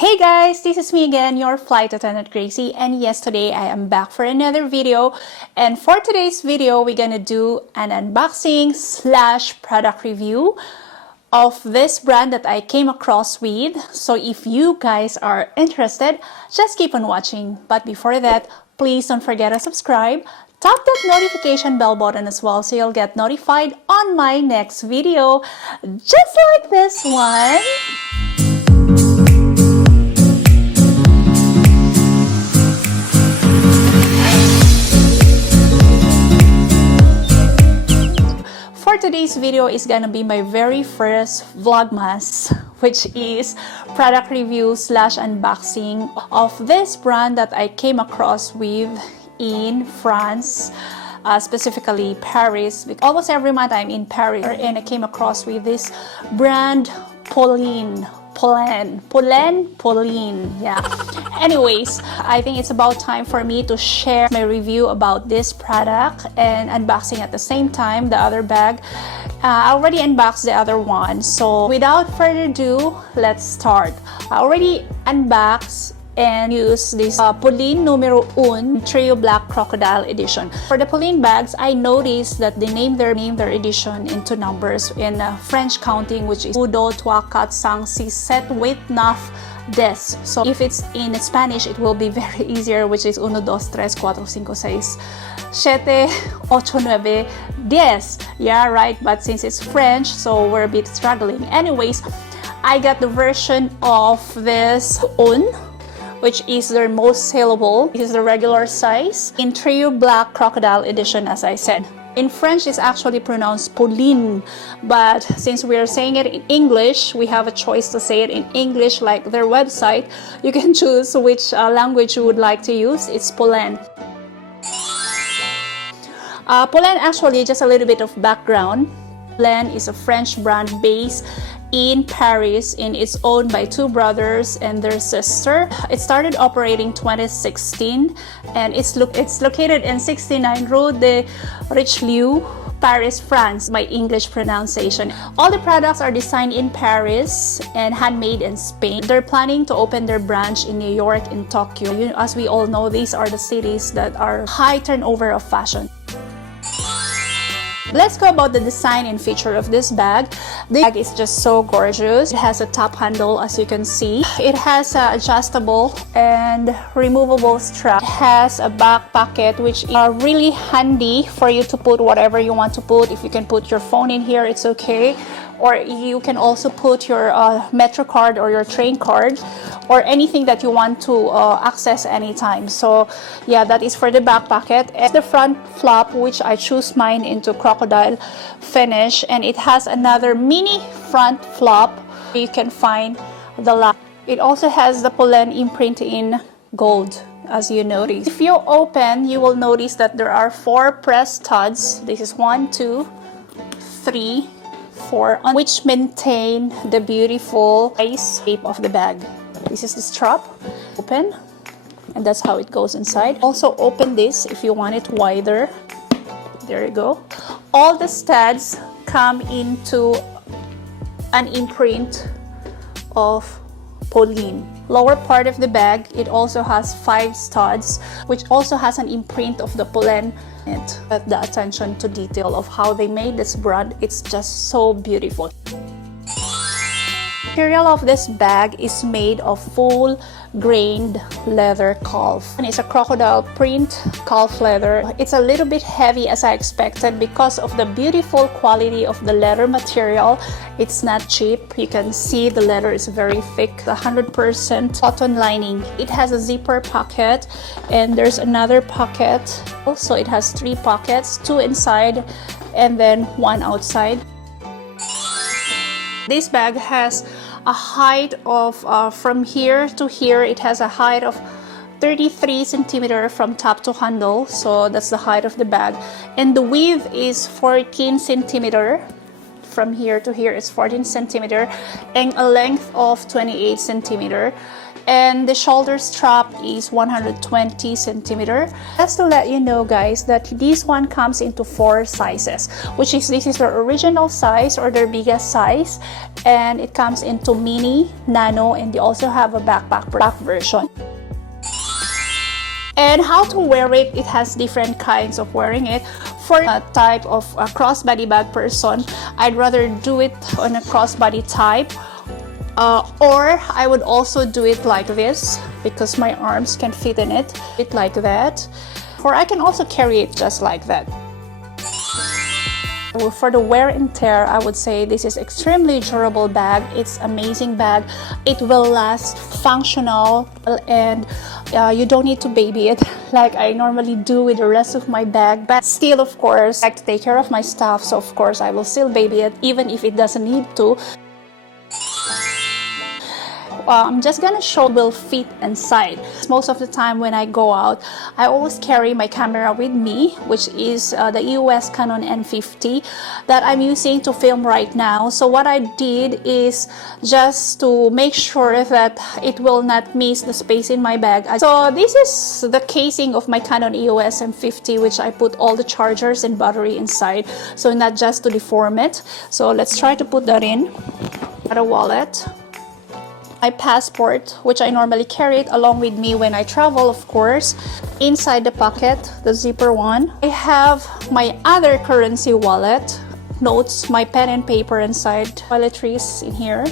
Hey guys, this is me again, your flight attendant Gracie, and yes, today I am back for another video. And for today's video, we're gonna do an unboxing slash product review of this brand that I came across with. So if you guys are interested, just keep on watching. But before that, please don't forget to subscribe. Tap that notification bell button as well so you'll get notified on my next video, just like this one. For today's video is gonna be my very first vlogmas, which is product review slash unboxing of this brand that I came across with in France, specifically Paris. Almost every month I'm in Paris and I came across with this brand Polene, yeah. Anyways, I think it's about time for me to share my review about this product and unboxing at the same time the other bag. I already unboxed the other one, so without further ado, let's start. I already unboxed and use this POLENENUMEROUN Trio Black Crocodile Edition. For the Polene bags, I noticed that they name their edition into numbers in French counting, which is 1, 2, 3, 4, 5, 6, 7, 8, 9, 10. So if it's in Spanish, it will be very easier, which is 1, 2, 3, 4, 5, 6, 7, 8, 9, 10. Yeah, right, but since it's French, so we're a bit struggling. Anyways, I got the version of this un, which is their most saleable. This is the regular size in Trio Black Crocodile Edition, as I said. In French, it's actually pronounced Polene, but since we are saying it in English, we have a choice to say it in English, like their website. You can choose which language you would like to use. It's Polene. Polene, actually, just a little bit of background. Polene is a French brand based in Paris, and it's owned by two brothers and their sister. It started operating 2016 and it's located in 69 Rue de Richelieu, Paris, France, by English pronunciation. All the products are designed in Paris and handmade in Spain. They're planning to open their branch in New York and Tokyo. As we all know, these are the cities that are high turnover of fashion. Let's go about the design and feature of this bag. The bag is just so gorgeous. It has a top handle, as you can see. It has an adjustable and removable strap. It has a back pocket, which is really handy for you to put whatever you want to put. If you can put your phone in here, it's okay. Or you can also put your Metro card or your train card or anything that you want to access anytime. So yeah, that is for the back pocket. And the front flap, which I choose mine into crocodile finish, and it has another mini front flap. You can find the lock. It also has the Polene imprint in gold, as you notice. If you open, you will notice that there are 4 press studs. This is 1, 2, 3, 4, which maintain the beautiful shape of the bag. This is the strap. Open, and that's how it goes inside. Also open this if you want it wider. There you go. All the studs come into an imprint of Polene. Lower part of the bag, it also has 5 studs, which also has an imprint of the Polene. But the attention to detail of how they made this brand, it's just so beautiful. The material of this bag is made of full grained leather calf, and it's a crocodile print calf leather. It's a little bit heavy as I expected because of the beautiful quality of the leather material. It's not cheap. You can see the leather is very thick, 100% cotton lining. It has a zipper pocket, and there's another pocket. Also, it has 3 pockets, 2 inside and then 1 outside. This bag has a height of from here to here, it has a height of 33 centimeters from top to handle, so that's the height of the bag, and the width is 14 centimeters from here to here is 14 centimeter and a length of 28 centimeter. And the shoulder strap is 120 centimeter. Just to let you know, guys, that this one comes into 4 sizes, which is this is their original size or their biggest size, and it comes into mini, nano, and they also have a backpack version. And how to wear it, it has different kinds of wearing it. For a type of a crossbody bag person, I'd rather do it on a crossbody type. Or I would also do it like this because my arms can fit in it like that, or I can also carry it just like that. For the wear and tear, I would say this is extremely durable bag. It's amazing bag. It will last, functional, and you don't need to baby it like I normally do with the rest of my bag. But still, of course, I like to take care of my stuff, so of course I will still baby it even if it doesn't need to. I'm just gonna show will fit inside. Most of the time when I go out, I always carry my camera with me, which is the EOS Canon N50 that I'm using to film right now. So what I did is just to make sure that it will not miss the space in my bag. So this is the casing of my Canon EOS M50, which I put all the chargers and battery inside, so not just to deform it. So let's try to put that in. Got a wallet. My passport, which I normally carry it along with me when I travel, of course. Inside the pocket, the zipper one, I have my other currency wallet, notes, my pen and paper inside, toiletries in here,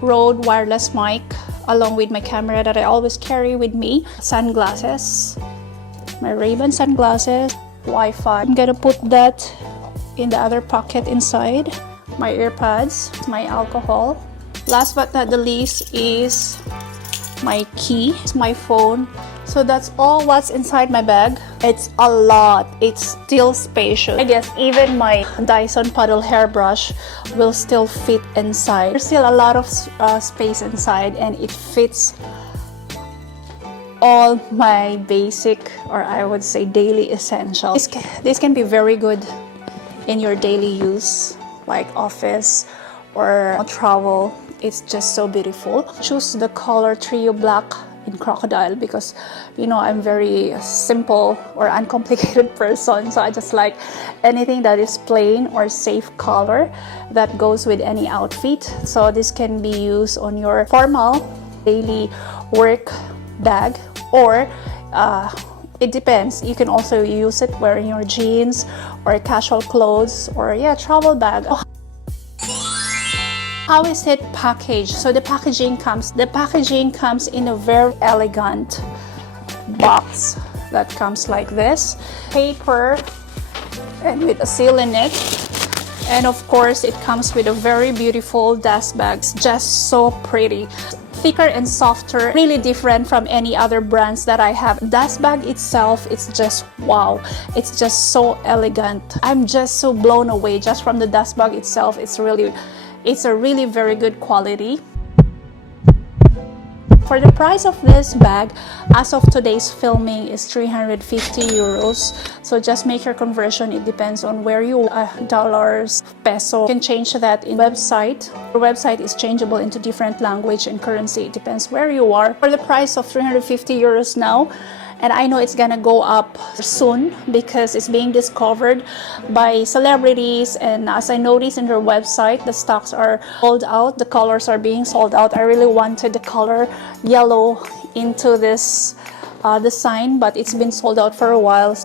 Rode wireless mic, along with my camera that I always carry with me, sunglasses, my Ray-Ban sunglasses, Wi-Fi. I'm gonna put that in the other pocket inside, my earpads, my alcohol. Last but not the least is my key, my phone. So that's all what's inside my bag. It's a lot. It's still spacious. I guess even my Dyson paddle hairbrush will still fit inside. There's still a lot of space inside, and it fits all my basic, or I would say daily essentials. This can be very good in your daily use, like office or travel. It's just so beautiful. Choose the color Trio Black in crocodile because, you know, I'm very simple or uncomplicated person, so I just like anything that is plain or safe color that goes with any outfit. So this can be used on your formal daily work bag, or it depends. You can also use it wearing your jeans or casual clothes, or travel bag. How is it packaged? So the packaging comes in a very elegant box that comes like this, paper and with a seal in it, and of course it comes with a very beautiful dust bag. It's just so pretty, thicker and softer, really different from any other brands that I have. Dust bag itself, it's just wow, it's just so elegant. I'm just so blown away just from the dust bag itself. It's a really very good quality. For the price of this bag, as of today's filming, is 350 euros. So just make your conversion. It depends on where you are, dollars, peso. You can change that in website. The website is changeable into different language and currency. It depends where you are. For the price of 350 euros now, and I know it's gonna go up soon because it's being discovered by celebrities, and as I noticed in their website, the stocks are sold out, the colors are being sold out. I really wanted the color yellow into this design, but it's been sold out for a while.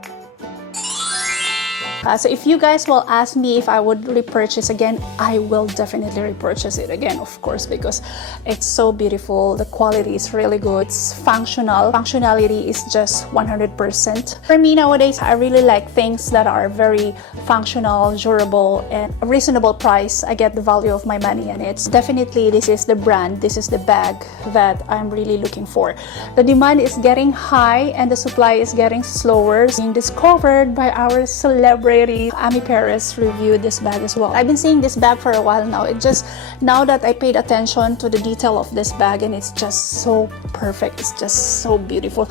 So if you guys will ask me if I would repurchase again, I will definitely repurchase it again, of course, because it's so beautiful. The quality is really good. It's functional. Functionality is just 100%. For me nowadays, I really like things that are very functional, durable, and a reasonable price. I get the value of my money, and it's definitely, this is the brand, this is the bag that I'm really looking for. The demand is getting high and the supply is getting slower. Being discovered by our celebrity Ami Perez reviewed this bag as well. I've been seeing this bag for a while now. It just, now that I paid attention to the detail of this bag, and it's just so perfect. It's just so beautiful.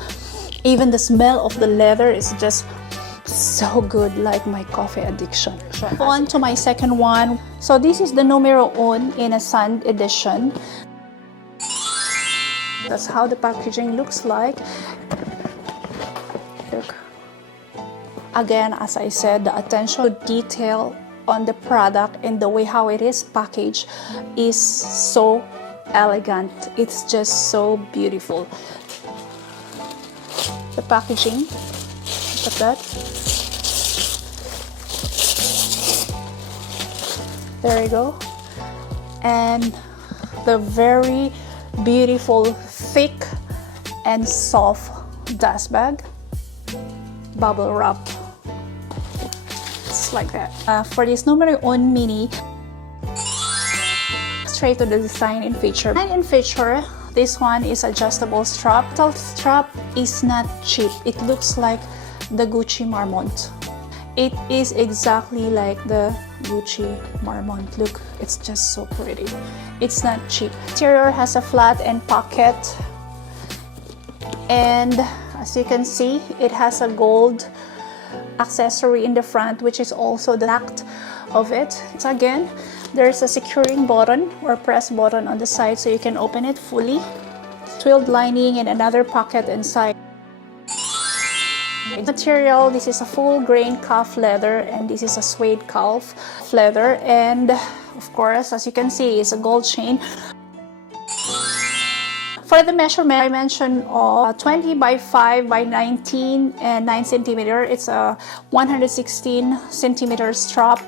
Even the smell of the leather is just so good, like my coffee addiction. On to my second one. So this is the numero un in a sand edition. That's how the packaging looks like. Look. Again, as I said, the attention to detail on the product and the way how it is packaged is so elegant. It's just so beautiful. The packaging, look at that. There you go. And the very beautiful, thick and soft dust bag, bubble wrap. It's like that. For this numero un mini, straight to the design and feature. This one is adjustable strap. The strap is not cheap. It looks like the Gucci Marmont. It is exactly like the Gucci Marmont. Look, it's just so pretty. It's not cheap. Interior has a flat end pocket, and as you can see, it has a gold accessory in the front, which is also the back of it. So again, there's a securing button or press button on the side so you can open it fully. Twilled lining and another pocket inside. Material, this is a full grain calf leather, and this is a suede calf leather, and of course, as you can see, it's a gold chain. For the measurement, I mentioned 20 by 5 by 19 and 9 centimeter. It's a 116 centimeter strap.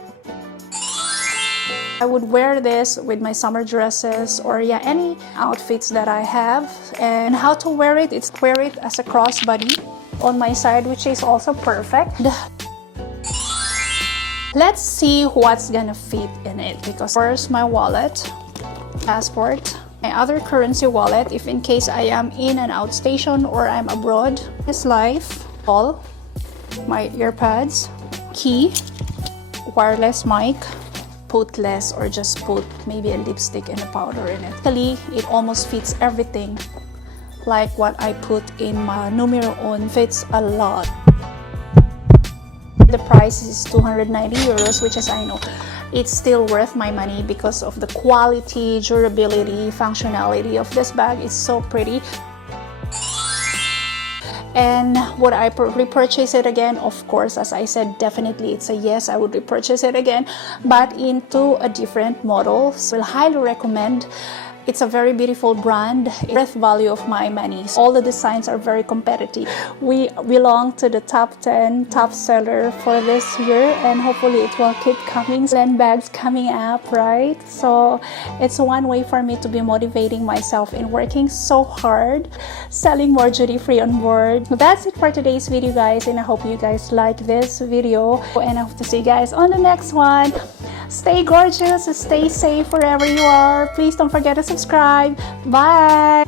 I would wear this with my summer dresses or any outfits that I have. And how to wear it? It's wear it as a crossbody on my side, which is also perfect. Let's see what's gonna fit in it, because first my wallet, passport, my other currency wallet if in case I am in and out station or I'm abroad. This life, all my earpads, key, wireless mic, put less or just put maybe a lipstick and a powder in it. Actually, it almost fits everything. Like what I put in my numero un fits a lot. The price is 290 euros, which is, I know, it's still worth my money because of the quality, durability, functionality of this bag. It's so pretty. And would I repurchase it again? Of course, as I said, definitely it's a yes, I would repurchase it again, but into a different model. So I'll highly recommend. It's a very beautiful brand, worth value of my money. All the designs are very competitive. We belong to the top 10 top seller for this year, and hopefully it will keep coming. Polene bags coming up, right? So it's one way for me to be motivating myself in working so hard, selling more duty-free on board. That's it for today's video, guys, and I hope you guys like this video, and I hope to see you guys on the next one. Stay gorgeous, stay safe wherever you are. Please don't forget to subscribe. Bye.